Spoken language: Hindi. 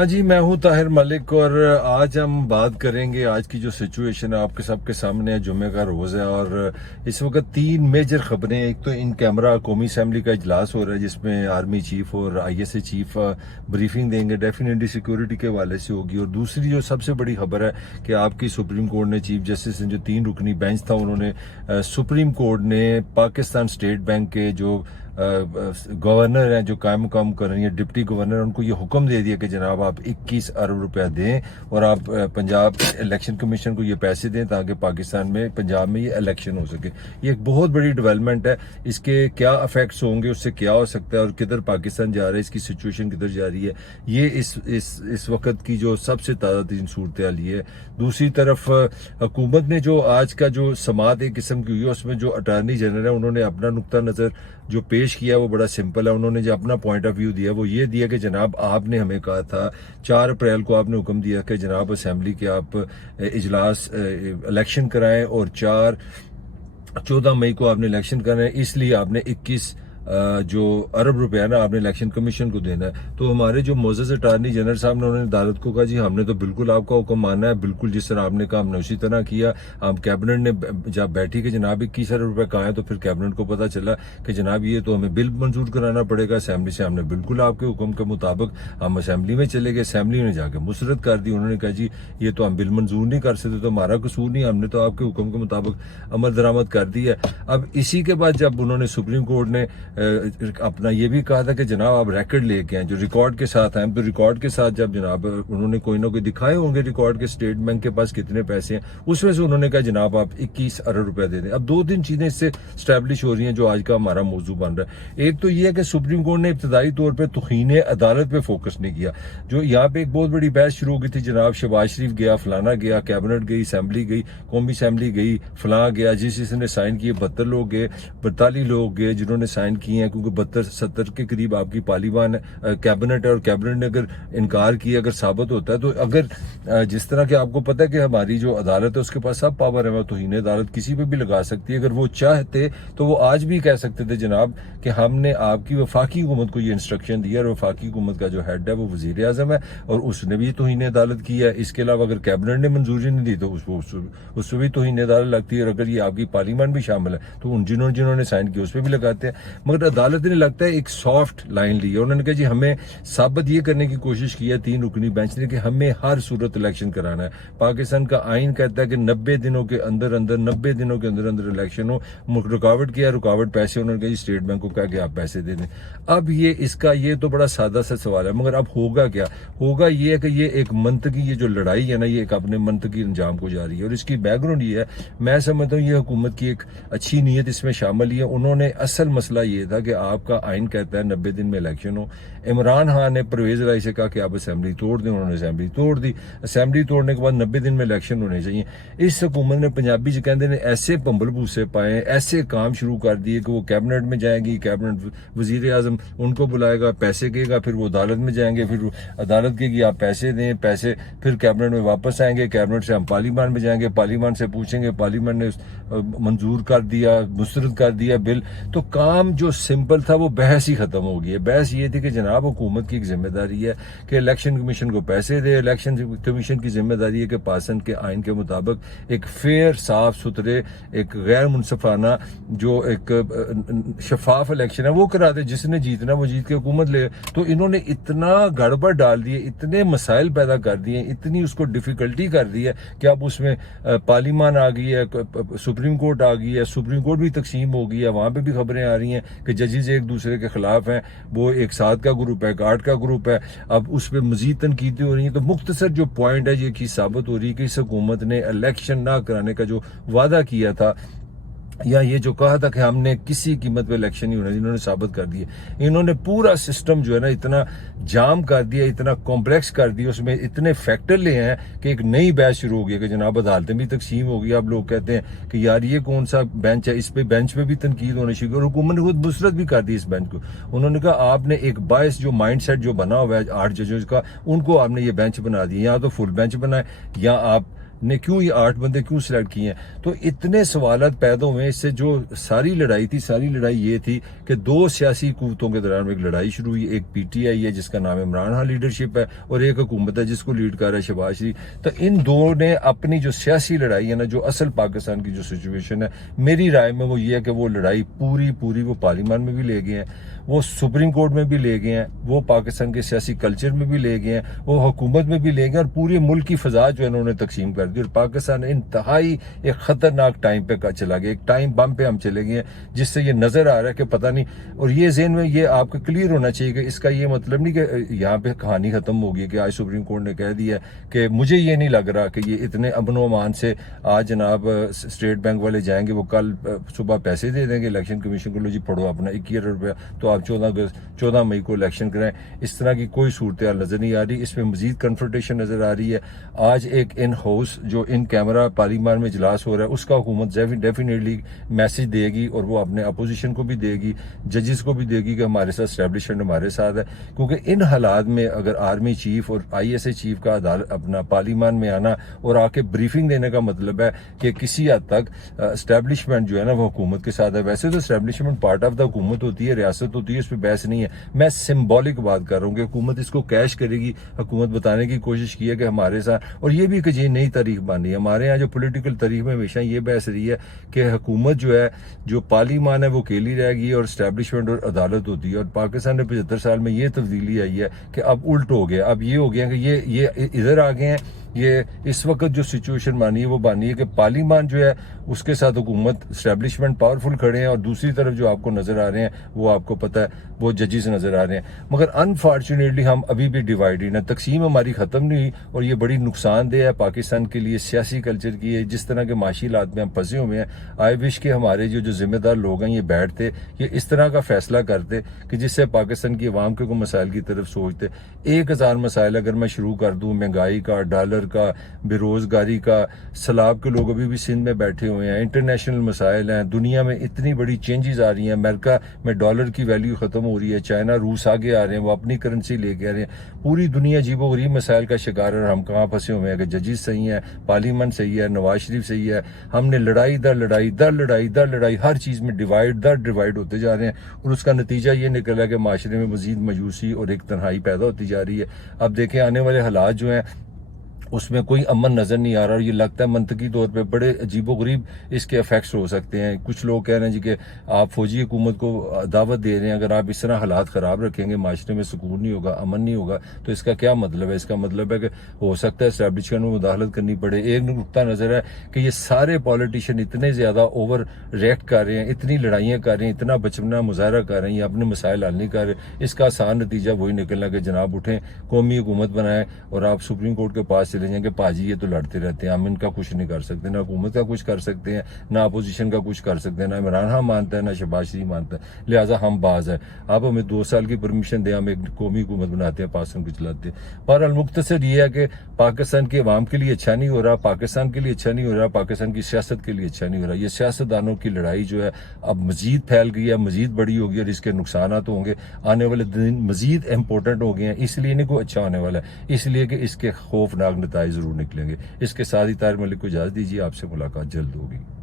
हाँ जी, मैं हूँ ताहिर मलिक और आज हम बात करेंगे आज की जो सिचुएशन है आपके सबके सामने है। जुम्मे का रोज़ है और इस वक्त तीन मेजर खबरें। एक तो इन कैमरा कौमी असम्बली का इजलास हो रहा है जिसमें आर्मी चीफ और ISA चीफ ब्रीफिंग देंगे, डेफिनेटली सिक्योरिटी के हवाले से होगी। और दूसरी जो सबसे बड़ी खबर है कि आपकी सुप्रीम कोर्ट ने चीफ जस्टिस ने जो 3 रुकनी बेंच था उन्होंने सुप्रीम कोर्ट ने पाकिस्तान स्टेट बैंक के जो गवर्नर हैं जो काम कर रही है डिप्टी गवर्नर, उनको ये हुक्म दे दिया कि जनाब आप 21 अरब रुपया दें और आप पंजाब इलेक्शन कमीशन को ये पैसे दें ताकि पाकिस्तान में पंजाब में ये इलेक्शन हो सके। ये एक बहुत बड़ी डेवलपमेंट है। इसके क्या इफेक्ट्स होंगे, उससे क्या हो सकता है और किधर पाकिस्तान जा रहा है, इसकी सिचुएशन किधर जा रही है, ये इस वक्त की जो सबसे ताज़ा तीन सूरत हाल है। दूसरी तरफ हुकूमत ने जो आज का जो समात एक किस्म की हुई है उसमें जो अटारनी जनरल है उन्होंने अपना नुक्ता नज़र जो पेश किया वो बड़ा सिंपल है। उन्होंने जो अपना पॉइंट ऑफ व्यू दिया वो ये दिया कि जनाब आपने हमें कहा था 4 अप्रैल को आपने हुक्म दिया कि जनाब असेंबली के आप इजलास इलेक्शन कराएं और 14 मई को आपने इलेक्शन करना है, इसलिए आपने 21 जो अरब रुपया ना आपने इलेक्शन कमीशन को देना है। तो हमारे जो मोअज़्ज़ज़ अटारनी जनरल साहब ने उन्होंने अदालत को कहा जी हमने तो बिल्कुल आपका हुक्म माना है, बिल्कुल जिस तरह आपने कहा हमने उसी तरह किया। हम कैबिनेट ने जब बैठी कि जनाब 21 अरब रुपये कहाँ है तो फिर कैबिनेट को पता चला कि जनाब ये तो हमें बिल मंजूर कराना पड़ेगा असेंबली से। हमने बिल्कुल आपके हुक्म के मुताबिक हम असेंबली में चले गए, असेंबली ने जाके मुसरत कर दी। उन्होंने कहा जी ये तो हम बिल मंजूर नहीं कर सकते, तो हमारा कसूर नहीं, हमने तो आपके हुक्म के मुताबिक अमल दरामद कर दी है। अब इसी के बाद जब उन्होंने सुप्रीम कोर्ट ने अपना ये भी कहा था कि जनाब आप रिकॉर्ड लेके आए जो रिकॉर्ड के साथ आए, तो रिकॉर्ड के साथ जब जनाब उन्होंने कोई ना कोई दिखाए होंगे रिकॉर्ड के स्टेट बैंक के पास कितने पैसे हैं, उसमें से उन्होंने कहा जनाब आप 21 अरब रुपया दे दें। अब 2-3 चीजें इससे स्टैब्लिश हो रही हैं जो आज का हमारा मौजू बन रहा है। एक तो ये है कि सुप्रीम कोर्ट ने इब्तदाई तौर पर तौहीन अदालत पे फोकस नहीं किया। जो यहाँ पे एक बहुत बड़ी बहस शुरू हो गई थी, जनाब शहबाज शरीफ गया, फलाना गया, कैबिनेट गई, असम्बली गई, कौमी असम्बली गई, फलां गया, जिसने साइन किए 72 लोग गए, 42 लोग गए जिन्होंने साइन किए हैं, क्योंकि 72-70 के करीब आपकी पार्लियामान कैबिनेट है और कैबिनेट ने अगर इनकार किया, अगर साबित होता है तो अगर जिस तरह के आपको पता है कि हमारी जो अदालत है उसके पास सब पावर है, वो तौहीन अदालत किसी पे भी लगा सकती है। अगर वो चाहते तो वो आज भी कह सकते थे जनाब कि हमने आपकी वफाकी हुकूमत को ये इंस्ट्रक्शन दिया और वफाकी हुकूमत का जो हेड है वो वजीर आजम है और उसने भी तौहीन अदालत की है। इसके अलावा अगर कैबिनेट ने मंजूरी नहीं दी तो उसमें भी तौहीन अदालत लगती है और अगर ये आपकी पार्लियामान भी शामिल है तो उन जिन्होंने साइन किया उस पर भी लगाते हैं। मगर अदालत ने लगता है एक सॉफ्ट लाइन ली है। उन्होंने कहा जी हमें साबित ये करने की कोशिश की है 3 रुकनी बेंच ने कि हमें हर सूरत इलेक्शन कराना है। पाकिस्तान का आइन कहता है कि 90 दिनों के अंदर अंदर इलेक्शन हो। रुकावट किया, रुकावट पैसे, उन्होंने कहा स्टेट बैंक को कहा कि आप पैसे दे दें। अब ये तो बड़ा सादा सा सवाल है, मगर अब होगा क्या? होगा ये है कि ये एक मंतकी ये जो लड़ाई है ना ये एक अपने मंतकी अंजाम को जा रही है और इसकी बैकग्राउंड ये है, मैं समझता हूँ ये हुकूमत की एक अच्छी नीयत इसमें शामिल है। उन्होंने असल मसला ये था कि आपका आइन कहता है 90 दिन में इलेक्शन हो। इमरान खान ने परवेज राय से कहा कि आप असेंबली तोड़ दें, उन्होंने असेंबली तोड़ दी। असेंबली तोड़ने के बाद 90 दिन में इलेक्शन होने चाहिए। इस हुकूमत ने पंजाबी च कहते ने ऐसे पंबल भूसे पाए, ऐसे काम शुरू कर दिए कि वो कैबिनेट में जाएगी, कैबिनेट वजीर आजम उनको बुलाएगा, पैसे कहेगा, फिर वो अदालत में जाएंगे, फिर अदालत कहेगी आप पैसे दें, पैसे फिर कैबिनेट में वापस आएंगे, कैबिनेट से हम पार्लियामान में जाएंगे, पार्लियामान से पूछेंगे, पार्लियामान ने मंजूर कर दिया, मुस्तरद कर दिया बिल। तो काम जो सिंपल था वो बहस ही खत्म हो गई है। बहस ये थी कि जनाब हुकूमत की एक जिम्मेदारी है कि इलेक्शन कमीशन को पैसे दे, इलेक्शन कमीशन की जिम्मेदारी है कि पाकिस्तान के आइन के मुताबिक एक फेयर, साफ सुथरे, एक गैर मुनसफाना जो एक शफाफ इलेक्शन है वो करा दे, जिसने जीतना वो जीत के हुकूमत ले। तो इन्होंने इतना गड़बड़ डाल दिए, इतने मसाइल पैदा कर दिए, इतनी उसको डिफिकल्टी कर दी है कि अब उसमें पार्लियामान आ गई है, सुप्रीम कोर्ट आ गई है, सुप्रीम कोर्ट भी तकसीम हो गई है, वहां पे भी खबरें आ रही हैं कि जजेस एक दूसरे के खिलाफ हैं, वो एक 7 का ग्रुप है, एक 8 का ग्रुप है। अब उस पर मजीद तनकीदें हो रही हैं। तो मुख्तसर जो पॉइंट है ये चीज साबित हो रही है कि इस हुकूमत ने इलेक्शन ना कराने का जो वादा किया था या ये जो कहा था कि हमने किसी कीमत पे इलेक्शन नहीं होना, इन्होंने साबित कर दिया। इन्होंने पूरा सिस्टम जो है ना इतना जाम कर दिया, इतना कॉम्प्लेक्स कर दिया, उसमें इतने फैक्टर ले हैं कि एक नई बहस शुरू हो गई कि जनाब अदालतें भी तकसीम हो गई। अब लोग कहते हैं कि यार ये कौन सा बेंच है, इस पे बेंच पे भी तनकीद होनी चाहिए और हुकूमत ने खुद मुसरत भी कर दी इस बेंच को। उन्होंने कहा आपने एक बायस जो माइंड सेट जो बना हुआ है 8 जजेस का, उनको आपने ये बेंच बना दिया, या तो फुल बेंच बनाए या आप ने क्यों ये 8 बंदे क्यों सिलेक्ट किए हैं। तो इतने सवालात पैदा हुए इससे। जो सारी लड़ाई ये थी कि दो सियासी कुव्वतों के दौरान एक लड़ाई शुरू हुई। एक पीटीआई है जिसका नाम इमरान खान लीडरशिप है, और एक हुकूमत है जिसको लीड कर रहा है शहबाज शरीफ। तो इन दो ने अपनी जो सियासी लड़ाई है ना, जो असल पाकिस्तान की जो सिचुएशन है, मेरी राय में वो ये है कि वो लड़ाई पूरी वो पार्लियामान में भी ले गए हैं, वो सुप्रीम कोर्ट में भी ले गए हैं, वो पाकिस्तान के सियासी कल्चर में भी ले गए हैं, वो हुकूमत में भी ले गए, और पूरे मुल्क की फजा जो है उन्होंने तकसीम कर दी। और पाकिस्तान इंतहाई एक खतरनाक टाइम पे चला गया, एक टाइम बम पे हम चले गए हैं, जिससे ये नजर आ रहा है कि पता नहीं। और ये ज़हन में ये आपको क्लियर होना चाहिए कि इसका ये मतलब नहीं कि यहाँ पे कहानी खत्म होगी कि आज सुप्रीम कोर्ट ने कह दिया कि मुझे ये नहीं लग रहा कि ये इतने अमनो अमान से आज जनाब स्टेट बैंक वाले जाएंगे, वो कल सुबह पैसे दे देंगे इलेक्शन कमीशन को, लो जी पढ़ो अपना 21 रुपया, तो आप 14 मई को इलेक्शन कराएं। इस तरह की कोई सूरत हाल नजर नहीं आ रही। इसमें मजीद कन्फ्रंटेशन नजर आ रही है। आज एक इन हाउस जो इन कैमरा पार्लियामान में इजलास हो रहा है, उसका हुकूमत डेफिनेटली मैसेज देगी, और वो अपने अपोजिशन को भी देगी, जजेस को भी देगी कि हमारे साथ एस्टेब्लिशमेंट हमारे साथ है। क्योंकि इन हालात में अगर आर्मी चीफ और ISA चीफ का अपना पार्लियामान में आना और आके ब्रीफिंग देने का मतलब है कि किसी हद तक एस्टेब्लिशमेंट जो है ना वो हुकूमत के साथ है। वैसे तो एस्टेब्लिशमेंट पार्ट ऑफ द हुकूमत होती है, रियासत होती है, इस पर बहस नहीं है। मैं सिंबॉलिक बात कर रहा हूँ कि हुकूमत इसको कैश करेगी। हुकूमत बताने की कोशिश की है कि हमारे साथ, और ये भी कि नई तारीख बन रही है हमारे यहाँ जो पोलिटिकल तारीख में हमेशा ये बहस रही है कि हुकूमत जो है, जो पार्लियामान है वो अकेली रहेगी और एस्टेब्लिशमेंट और अदालत होती है। और पाकिस्तान में 75 साल में ये तब्दीली आई है कि अब उल्ट हो गया। अब ये हो गया कि ये इधर आ गए हैं। ये इस वक्त जो सिचुएशन मानी है वो बानी है कि पार्लियामान जो है उसके साथ हुकूमत एस्टेब्लिशमेंट पावरफुल खड़े हैं, और दूसरी तरफ जो आपको नजर आ रहे हैं वो आपको पता है वो जजेस नजर आ रहे हैं। मगर अनफॉर्चुनेटली हम अभी भी डिवाइडेड हैं, तकसीम हमारी खत्म नहीं हुई, और ये बड़ी नुकसानदेह है पाकिस्तान के लिए, सियासी कल्चर की है। जिस तरह के माशी हालात में हम फंसे हुए हैं, आई विश के हमारे जो जिम्मेदार लोग हैं ये बैठते, ये इस तरह का फैसला करते कि जिससे पाकिस्तान की आवाम के को मसाइल की तरफ सोचते। 1000 मसाइल अगर मैं शुरू कर दूं, महंगाई का, डॉलर का, बेरोजगारी का, सैलाब के लोग अभी भी सिंध में बैठे हुए हैं, इंटरनेशनल मसाइल हैं, दुनिया में इतनी बड़ी चेंजेस आ रही हैं, अमेरिका में डॉलर की वैल्यू खत्म हो रही है, चाइना रूस आगे आ रहे हैं, वो अपनी करेंसी लेके आ रहे हैं, पूरी दुनिया अजीबो गरीब मसाइल का शिकार है। और हम कहाँ फंसे हुए हैं कि जजेस सही है, पार्लियामेंट सही है, नवाज शरीफ सही है। हमने लड़ाई दर लड़ाई हर चीज में डिवाइड होते जा रहे हैं, और उसका नतीजा ये निकला कि माशरे में मजीद मायूसी और एक तन्हाई पैदा होती जा रही है। अब देखें आने वाले हालात जो हैं उसमें कोई अमन नजर नहीं आ रहा, और ये लगता है मंतकी तौर पे बड़े अजीबोगरीब इसके इफेक्ट्स हो सकते हैं। कुछ लोग कह रहे हैं जी कि आप फौजी हुकूमत को दावत दे रहे हैं, अगर आप इस तरह हालात खराब रखेंगे, माशरे में सुकून नहीं होगा, अमन नहीं होगा, तो इसका क्या मतलब है? इसका मतलब है कि हो सकता है एस्टैब्लिशमेंट में मुदाखलत करनी पड़े। एक नुकता नजर है कि ये सारे पॉलिटिशियन इतने ज्यादा ओवर रिएक्ट कर रहे हैं, इतनी लड़ाइयां कर रहे हैं, इतना बचपना मुजाहरा कर रहे हैं, ये अपने मसाइल हल नहीं कर रहे। इसका आसान नतीजा वही निकलना कि जनाब उठें, कौमी हुकूमत बनाएं, और आप सुप्रीम कोर्ट के पास चले जाएंगे, पाजी ये तो लड़ते रहते हैं, हम इनका कुछ नहीं कर सकते, ना हुकूमत का कुछ कर सकते हैं, ना अपोजिशन का कुछ कर सकते हैं, ना इमरान खान मानता है, ना शहबाज शरीफ मानता है, लिहाजा हम बाज है। आप हमें 2 साल की परमिशन दें, हम एक कौमी हुकूमत बनाते हैं, पाकिस्तान को चलाते हैं। पर अलमुख्तसर ये है कि पाकिस्तान के अवाम के लिए अच्छा नहीं हो रहा, पाकिस्तान के लिए अच्छा नहीं हो रहा, पाकिस्तान की सियासत के लिए अच्छा नहीं हो रहा। ये सियासतदानों की लड़ाई जो है अब मजीद फैल गई है, मजीद बड़ी होगी, और इसके नुकसान तो होंगे, आने वाले दिन मजीद इंपॉर्टेंट हो गए हैं। इसलिए नहीं कोई अच्छा होने वाला है, इसलिए कि इसके खौफनाक नतीजे जरूर निकलेंगे। इसके साथ ही तारिक मलिक को इजाजत दीजिए, आपसे मुलाकात जल्द होगी।